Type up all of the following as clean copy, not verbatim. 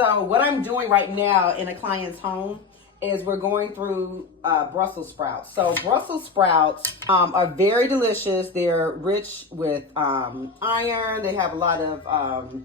So what I'm doing right now in a client's home is we're going through Brussels sprouts. So Brussels sprouts are very delicious. They're rich with iron. They have a lot of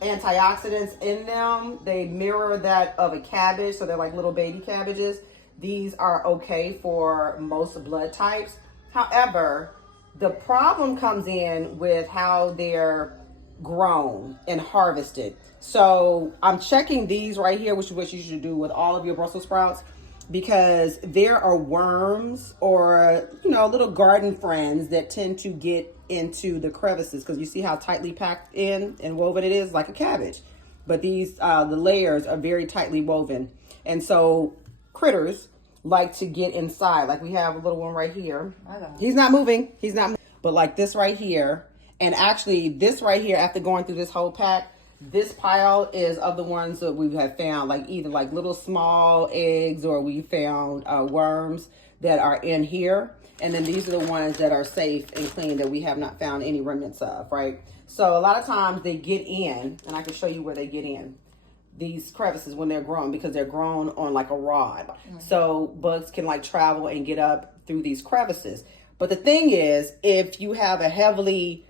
antioxidants in them. They mirror that of a cabbage, so they're like little baby cabbages. These are okay for most blood types. However, the problem comes in with how they're grown and harvested. So I'm checking these right here, which is what you should do with all of your Brussels sprouts, because there are worms or, little garden friends that tend to get into the crevices, because you see how tightly packed in and woven it is, like a cabbage. But these, the layers are very tightly woven. And so critters like to get inside. Like we have a little one right here. He's not moving. He's not moving. But like this right here, and actually this right here, after going through this whole pack, this pile is of the ones that we have found, like either like little small eggs, or we found worms that are in here. And then these are the ones that are safe and clean that we have not found any remnants of, right? So a lot of times they get in, and I can show you where they get in, these crevices when they're grown, because they're grown on like a rod. Mm-hmm. So bugs can like travel and get up through these crevices. But the thing is, if you have a heavily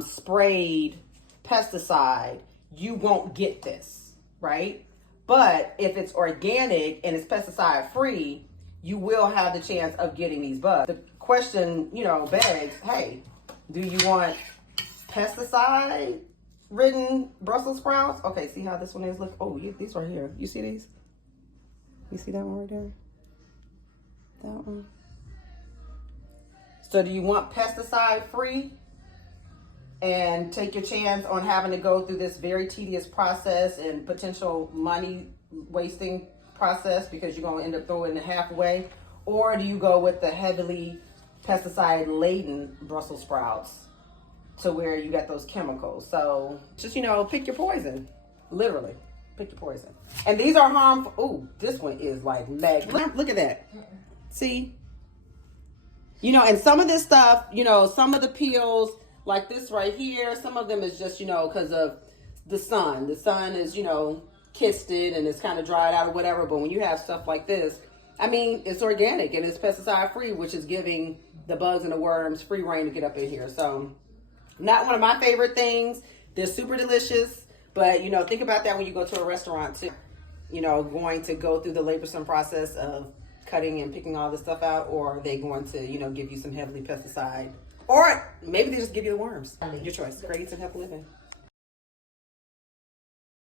sprayed pesticide, you won't get this, right? But if it's organic and it's pesticide free, you will have the chance of getting these bugs. The question, begs, hey, do you want pesticide ridden Brussels sprouts? Okay, see how this one is? Look, these right here. You see these? You see that one right there? That one. So do you want pesticide free and take your chance on having to go through this very tedious process and potential money wasting process, because you're going to end up throwing it half away? Or do you go with the heavily pesticide laden Brussels sprouts to where you got those chemicals? So just, pick your poison. Literally, pick your poison. And these are harmful. Oh, this one is like leg. Look at that. See? And some of this stuff, some of the peels, like this right here, some of them is just, because of the sun. The sun is, kissed it and it's kind of dried out or whatever. But when you have stuff like this, it's organic and it's pesticide free, which is giving the bugs and the worms free reign to get up in here. So not one of my favorite things. They're super delicious, but think about that when you go to a restaurant too. Going to go through the laborsome process of cutting and picking all this stuff out, or are they going to, give you some heavily pesticide, or maybe they just give you the worms. Your choice. Great and healthy living.